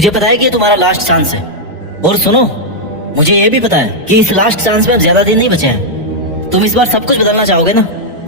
मुझे पता है कि ये तुम्हारा लास्ट चांस है, और सुनो, मुझे ये भी पता है कि इस लास्ट चांस में अब ज्यादा दिन नहीं बचे हैं। तुम इस बार सब कुछ बदलना चाहोगे ना,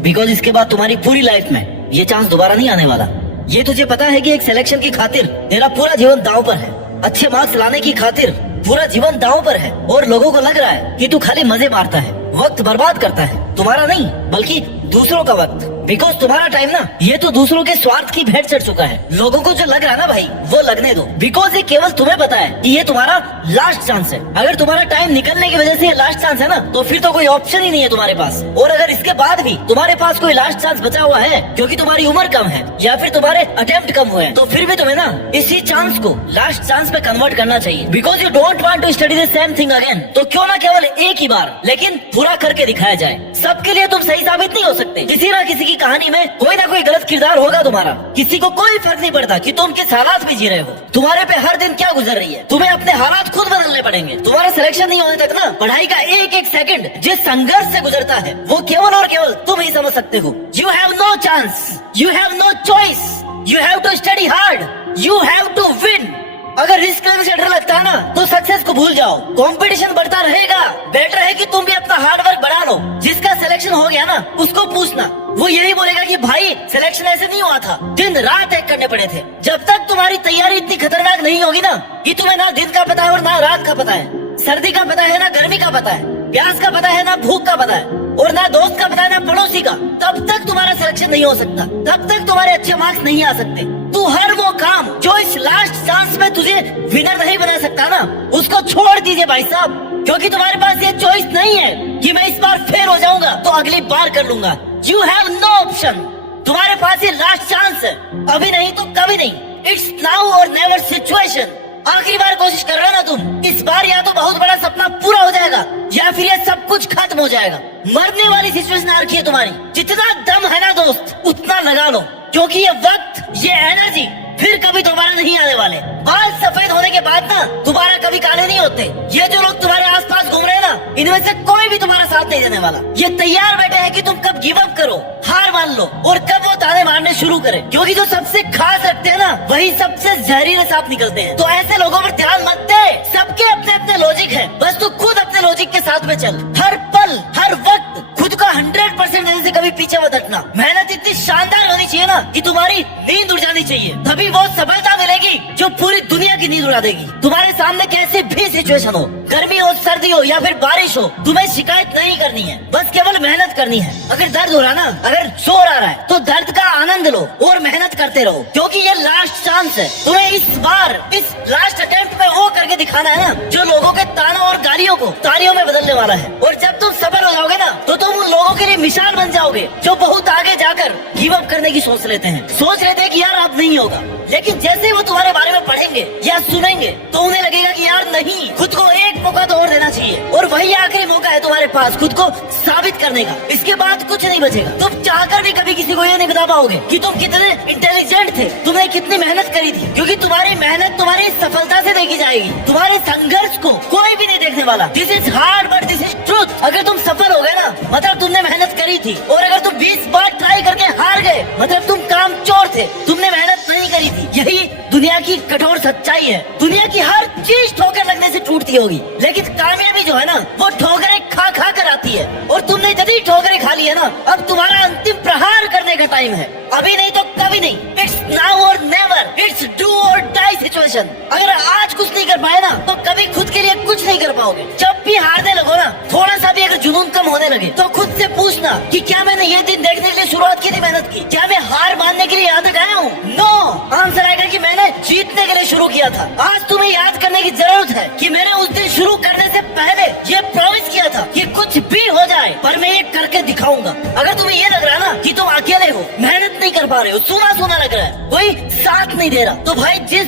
बिकॉज इसके बाद तुम्हारी पूरी लाइफ में ये चांस दोबारा नहीं आने वाला। ये तुझे पता है कि एक सिलेक्शन की खातिर तेरा पूरा जीवन दांव पर है, अच्छे मार्क्स लाने की खातिर पूरा जीवन दांव पर है, और लोगों को लग रहा है कि तू खाली मजे मारता है, वक्त बर्बाद करता है, तुम्हारा नहीं बल्कि दूसरों का वक्त। बिकॉज तुम्हारा टाइम ना ये तो दूसरों के स्वार्थ की भेंट चढ़ चुका है। लोगों को जो लग रहा है ना भाई, वो लगने दो, बिकॉज ये केवल तुम्हें पता है कि ये तुम्हारा लास्ट चांस है। अगर तुम्हारा टाइम निकलने की वजह से ये लास्ट चांस है ना, तो फिर तो कोई ऑप्शन ही नहीं है तुम्हारे पास। और अगर इसके बाद भी तुम्हारे पास कोई लास्ट चांस बचा हुआ है, क्योंकि तुम्हारी उम्र कम है या फिर तुम्हारे अटेम्प्ट कम हुए हैं, तो फिर भी तुम्हें ना इसी चांस को लास्ट चांस में कन्वर्ट करना चाहिए। Because you don't want to study the same thing again, तो क्यों ना केवल एक ही बार लेकिन पूरा करके दिखाया जाए। सबके लिए तुम सही साबित नहीं हो सकते, किसी ना किसी की कहानी में कोई ना कोई गलत किरदार होगा तुम्हारा। किसी को कोई फर्क नहीं पड़ता कि तुम किस हालात में जी रहे हो, तुम्हारे पे हर दिन क्या गुजर रही है। तुम्हें अपने हालात खुद बदलने पड़ेंगे। तुम्हारा सिलेक्शन नहीं होने तक ना पढ़ाई का एक एक सेकंड जिस संघर्ष से गुजरता है, वो केवल और केवल तुम ही समझ सकते हो। You have no chance, you have no choice, you have to study hard, you have to win. अगर रिस्क लेने से डर लगता है ना, तो सक्सेस को भूल जाओ। कंपटीशन बढ़ता रहेगा, बेटर है कि तुम भी अपना हार्ड वर्क बढ़ा लो। जिसका सिलेक्शन हो गया ना, उसको पूछना, वो यही बोलेगा कि भाई सिलेक्शन ऐसे नहीं हुआ था, दिन रात एक करने पड़े थे। जब तक तुम्हारी तैयारी इतनी खतरनाक नहीं होगी ना कि तुम्हें ना दिन का पता है और ना रात का पता है, सर्दी का पता है ना गर्मी का पता है, प्यास का पता है ना भूख का पता है, और ना दोस्त का पता है ना पड़ोसी का, तब तक तुम्हारा सिलेक्शन नहीं हो सकता, तब तक तुम्हारे अच्छे मार्क्स नहीं आ सकते। तू हर वो काम जो इस लास्ट चांस में तुझे विनर नहीं बना सकता ना, उसको छोड़ दीजिए भाई साहब, क्योंकि तुम्हारे पास ये चॉइस नहीं है कि मैं इस बार फेल हो जाऊंगा तो अगली बार कर लूंगा। You have no option. तुम्हारे पास ये लास्ट चांस है, अभी नहीं तो कभी नहीं। इट्स नाउ और नेवर सिचुएशन। आखिरी बार कोशिश कर रहे हो ना तुम, इस बार या तो बहुत बड़ा सपना पूरा हो जाएगा या फिर ये सब कुछ खत्म हो जाएगा। मरने वाली सिचुएशन आ रखी है तुम्हारी। जितना दम है ना दोस्त, उतना लगा लो, क्योंकि ये वक्त, ये एनर्जी फिर कभी दोबारा नहीं आने वाले। बाल सफेद होने के बाद ना दोबारा कभी काले नहीं होते। ये जो लोग तुम्हारे आसपास घूम रहे हैं ना, इनमें से कोई भी तुम्हारा साथ नहीं देने वाला। ये तैयार बैठे हैं कि तुम कब गिव अप करो, हार मान लो, और कब वो ताने मारने शुरू करें, क्योंकि जो सबसे खास रखते हैं ना, वही सबसे जहरीले सांप निकलते हैं। तो ऐसे लोगों पर ध्यान मत दे। सबके अपने अपने लॉजिक है, बस तू खुद अपने लॉजिक के साथ में चल। हर पल हर वक्त खुद का 100% देने से कभी पीछे मत हटना। मेहनत इतनी शानदार होनी चाहिए ना कि तुम्हारी नींद उड़ जानी चाहिए, तभी वो सफलता मिलेगी जो पूरी दुनिया की नींद उड़ा देगी। तुम्हारे सामने कैसे भी सिचुएशन हो, गर्मी हो, सर्दी हो या फिर बारिश हो, तुम्हें शिकायत नहीं करनी है, बस केवल मेहनत करनी है। अगर दर्द हो रहा ना, अगर शोर आ रहा है, तो दर्द का आनंद लो और मेहनत करते रहो, क्योंकि ये लास्ट चांस है। तुम्हें इस बार इस लास्ट अटेम्प्ट में वो करके दिखाना है ना, जो लोगों के तानों और गालियों को तालियों में बदलने वाला है। और जब तुम सफल हो जाओगे ना, तो तुम उन लोगों के लिए मिसाल बन जाओगे जो बहुत आगे जाकर गिव अप करने की सोच लेते हैं, सोच लेते हैं कि यार अब नहीं होगा। लेकिन जैसे वो तुम्हारे बारे में पढ़ेंगे या सुनेंगे, तो उन्हें लगेगा कि यार नहीं, खुद को एक मौका तो और देना चाहिए, और वही आखिरी मौका है तुम्हारे पास खुद को साबित करने का। इसके बाद कुछ नहीं बचेगा। तुम चाहकर भी कभी किसी को ये नहीं बता पाओगे कि तुम कितने इंटेलिजेंट थे, तुमने कितनी मेहनत करी थी, क्योंकि तुम्हारी मेहनत तुम्हारी सफलता से देखी जाएगी। तुम्हारे संघर्ष को कोई भी नहीं देखने वाला। This is hard but this is truth. अगर तुम सफल हो गए ना, मतलब तुमने मेहनत करी थी, और अगर तुम 20 बार ट्राई करके हार गए, मतलब तुम कामचोर थे, तुमने मेहनत नहीं करी थी। यही दुनिया की कठोर सच्चाई है। दुनिया की हर चीज ठोकर लगने से टूटती होगी, लेकिन कामयाबी जो है ना, वो ठोकरें खा खा कर आती है। और तुमने यदि ठोकरें खा ली है ना, अब तुम्हारा अंतिम प्रहार करने का टाइम है। अभी नहीं तो कभी नहीं। इट्स नाउ और नेवर। इट्स डू और डाई सिचुएशन। अगर आज कुछ नहीं कर पाए ना, तो कभी खुद के लिए कुछ नहीं कर पाओगे। जब भी हारने लगो ना, थोड़ा सा भी अगर जुनून कम होने लगे, तो खुद से पूछना कि क्या मैंने ये दिन देखने के लिए शुरुआत की थी मेहनत की? क्या मैं हार मानने के लिए यहाँ तक आया हूँ? नो। आंसर आएगा कि मैंने जीतने के लिए शुरू किया था। आज तुम्हें याद करने की जरूरत है कि मैंने उस दिन शुरू करने से पहले ये प्रॉमिस किया था कि कुछ भी हो जाए, पर मैं ये करके दिखाऊंगा। अगर तुम्हें ये लग रहा है ना कि तुम अकेले हो, मेहनत नहीं कर पा रहे हो, सुना सुना लग रहा है, कोई साथ नहीं दे रहा, तो भाई जिस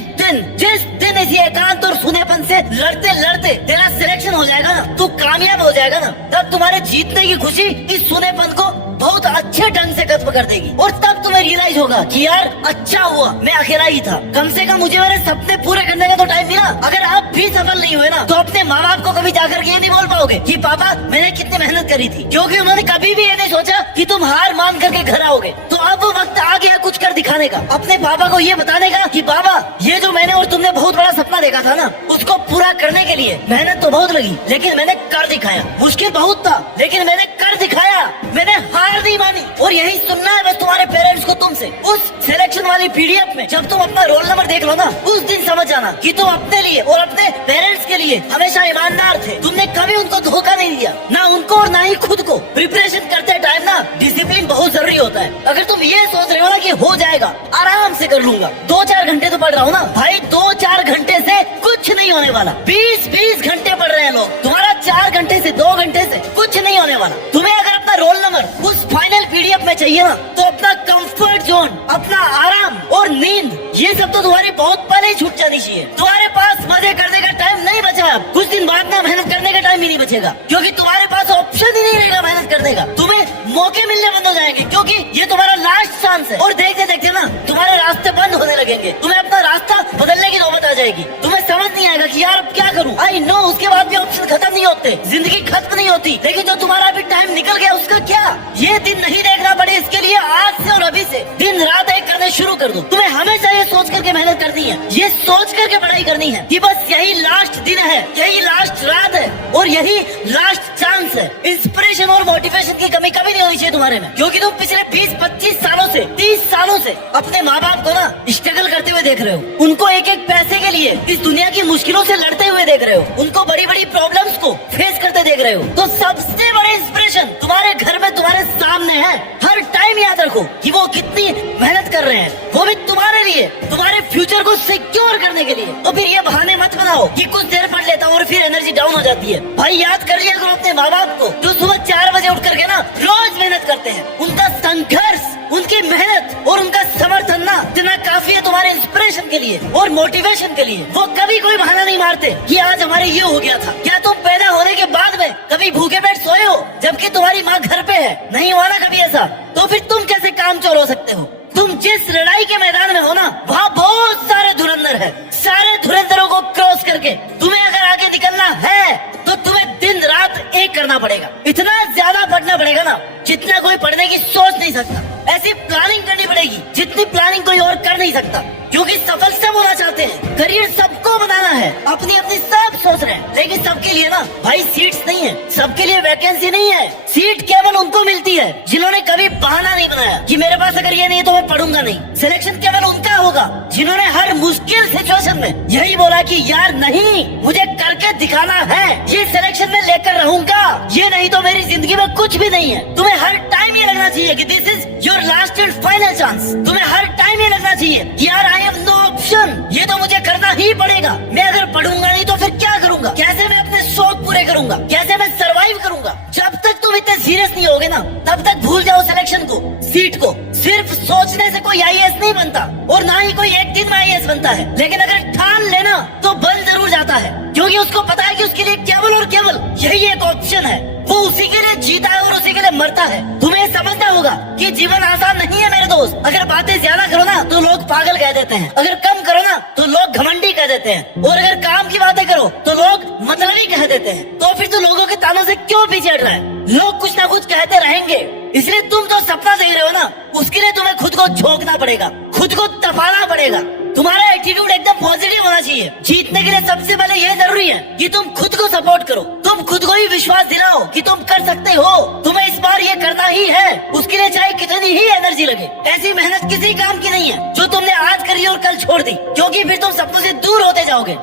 दिन इसी एकांत और सुनेपन से लड़ते लड़ते तेरा सिलेक्शन हो जाएगा ना, तू कामयाब हो जाएगा ना, तब तुम्हारे जीतने की खुशी इस सुनेपन को बहुत अच्छे ढंग से खत्म कर देगी। और तब तुम्हें रियलाइज होगा कि यार अच्छा हुआ मैं अकेला ही था, कम से कम मुझे मेरे सपने पूरे करने का तो टाइम मिला। अगर आप भी सफल नहीं हुए ना, तो अपने माँ बाप को कभी जाकर ये नहीं बोल पाओगे कि पापा मैंने कितनी मेहनत करी थी, क्योंकि उन्होंने कभी भी ये नहीं सोचा कि तुम हार मान करके घर आओगे। तो अब वो वक्त आ गया कुछ कर दिखाने का, अपने पापा को ये बताने का कि पापा ये जो मैंने और तुमने बहुत बड़ा सपना देखा था ना, उसको पूरा करने के लिए मेहनत तो बहुत लगी, लेकिन मैंने कर दिखाया। मुश्किल बहुत था, लेकिन मैंने कर दिखाया। मैंने हार नहीं मानी। और यही सुनना है बस तुम्हारे पेरेंट्स को तुमसे। उस सिलेक्शन वाली पीडीएफ में जब तुम अपना रोल नंबर देख लो ना, उस दिन समझ जाना कि तुम अपने लिए और अपने पेरेंट्स के लिए हमेशा ईमानदार थे। तुमने कभी उनको धोखा नहीं दिया, ना उनको और ना ही खुद को। प्रिपरेशन करते टाइम ना डिसिप्लिन बहुत जरूरी होता है। अगर तुम ये सोच रहे हो ना कि हो जाएगा, आराम से कर लूंगा, 2-4 घंटे तो पढ़ रहा हूँ ना भाई, 2-4 घंटे से कुछ नहीं होने वाला। 20-20 घंटे पढ़ रहे हैं लोग, तुम्हारा 4 घंटे से 2 घंटे से कुछ नहीं होने वाला। तुम्हें अगर अपना रोल नंबर उस फाइनल पीडीएफ में चाहिए ना, तो अपना कंफर्ट जोन, अपना आराम और नींद, ये सब तो तुम्हारी बहुत पहले ही छूट जानी चाहिए। तुम्हारे पास मजे करने का टाइम नहीं बचा है। कुछ दिन बाद ना मेहनत करने का टाइम भी नहीं बचेगा, क्योंकि तुम्हारे पास ऑप्शन ही नहीं रहेगा मेहनत करने का। तुम्हें मौके मिलने बंद हो जाएंगे, क्योंकि ये तुम्हारा लास्ट चांस है। और देखते देखते ना तुम्हारे रास्ते बंद होने लगेंगे। तुम्हें अपना रास्ता बदलने की नौबत आ जाएगी। तुम्हें समझ नहीं आएगा कि यार अब क्या करूं। आई नो उसके बाद भी ऑप्शन खत्म नहीं होते, जिंदगी खत्म नहीं होती, लेकिन जो तुम्हारा अभी टाइम निकल गया उसका क्या। ये दिन नहीं देखना पड़े, इसके लिए आज से और अभी से दिन रात एक करने शुरू कर दो। तुम्हें हमेशा ये सोच करके मेहनत करनी है, ये सोच करके पढ़ाई करनी है कि बस यही लास्ट दिन है, यही लास्ट रात है और यही लास्ट चांस है। इंस्पिरेशन और मोटिवेशन की कमी कभी नहीं होनी चाहिए तुम्हारे में, क्योंकि तुम पिछले 20-25 सालों से 30 सालों से अपने माँ बाप को ना स्ट्रगल करते हुए देख रहे हो। उनको एक एक पैसे के लिए इस दुनिया की मुश्किलों से लड़ते हुए देख रहे हो। उनको बड़ी बड़ी प्रॉब्लम्स को फेस करते देख रहे हो। तो सबसे बड़े इंस्पिरेशन तुम्हारे घर में तुम्हारे सामने है। हर टाइम याद रखो कि वो कितनी मेहनत कर रहे हैं, वो भी तुम्हारे लिए, तुम्हारे फ्यूचर को सिक्योर करने के लिए। तो फिर ये बहाने मत बनाओ कि कुछ देर पढ़ लेता हूँ और फिर एनर्जी डाउन हो जाती है। भाई याद कर लिया करो अपने माँ बाप को, जो सुबह 4 बजे उठ करके ना रोज मेहनत करते हैं। उनका संघर्ष, उनकी मेहनत और उनका समर्थन ना इतना काफी है तुम्हारे इंस्पिरेशन के लिए और मोटिवेशन के लिए। वो कभी कोई बहाना नहीं मारते कि आज हमारे ये हो गया था। क्या तुम पैदा होने के बाद में कभी भूखे पेट सोए हो जबकि तुम्हारी माँ घर पे है? नहीं हुआ ना कभी ऐसा। तो फिर तुम कैसे काम चोर हो सकते हो? तुम जिस लड़ाई के मैदान में हो ना, वहाँ बहुत सारे धुरंधर है। सारे धुरंधरों को क्रॉस करके तुम्हें अगर आगे निकलना है तो तुम्हें दिन रात एक करना पड़ेगा। इतना ज्यादा पढ़ना पड़ेगा ना जितना कोई पढ़ने की सोच नहीं सकता। ऐसी प्लानिंग करनी पड़ेगी जितनी प्लानिंग कोई और कर नहीं सकता, क्योंकि सफल सब होना चाहते हैं, करियर सबको बनाना है, अपनी अपनी सब सोच रहे हैं, लेकिन सबके लिए ना भाई सीट्स नहीं है, सबके लिए वैकेंसी नहीं है। सीट केवल उनको मिलती है जिन्होंने कभी बहाना नहीं बनाया कि मेरे पास अगर ये नहीं है तो मैं पढ़ूंगा नहीं। सिलेक्शन केवल उनका होगा जिन्होंने हर मुश्किल सिचुएशन में यही बोला कि यार नहीं, मुझे करके दिखाना है, ये सिलेक्शन में लेकर रहूंगा, ये नहीं तो मेरी जिंदगी में कुछ भी नहीं है। तुम्हें हर टाइम ये लगना चाहिए कि this is your last and final chance. तुम्हें हर टाइम ये लगना चाहिए कि यार आई हैव नो ऑप्शन, ये तो मुझे करना ही पड़ेगा। मैं अगर पढ़ूंगा नहीं तो फिर क्या करूंगा? कैसे मैं अपने शौक पूरे करूंगा? कैसे मैं सरवाइव करूंगा? जब तक तुम इतने सीरियस नहीं होगे ना, तब तक भूल जाओ सिलेक्शन को, सीट को। सिर्फ सोचने से कोई आईएएस नहीं बनता और ना ही कोई एक दिन में आईएएस बनता है, लेकिन अगर ठान लेना तो बन जरूर जाता है, क्योंकि उसको पता है कि उसके लिए केवल और केवल यही एक ऑप्शन है। वो उसी के लिए जीता है और उसी के लिए मरता है। तुम्हें समझना होगा कि जीवन आसान नहीं है मेरे दोस्त। अगर बातें ज्यादा करो ना तो लोग पागल कह देते हैं, अगर कम करो ना तो लोग घमंडी कह देते हैं, और अगर काम की बातें करो तो लोग मतलबी कह देते हैं। तो फिर तू लोगों के तानों से क्यों पीछे हट रहा है? लोग कुछ ना कुछ कहते रहेंगे, इसलिए तुम जो सपना देख रहे हो ना, उसके लिए तुम्हें खुद को झोंकना पड़ेगा, खुद को तपाना पड़ेगा। तुम्हारा एटीट्यूड एकदम पॉजिटिव होना चाहिए। जीतने के लिए सबसे पहले ये जरूरी है कि तुम खुद को सपोर्ट करो, तुम खुद को ही विश्वास दिलाओ कि तुम कर सकते हो। तुम्हें इस बार ये करना ही है, उसके लिए चाहे कितनी ही एनर्जी लगे। ऐसी मेहनत किसी काम की नहीं है जो तुमने आज करी और कल छोड़ दी, क्योंकि फिर तुम सपनों से दूर होते जाओगे।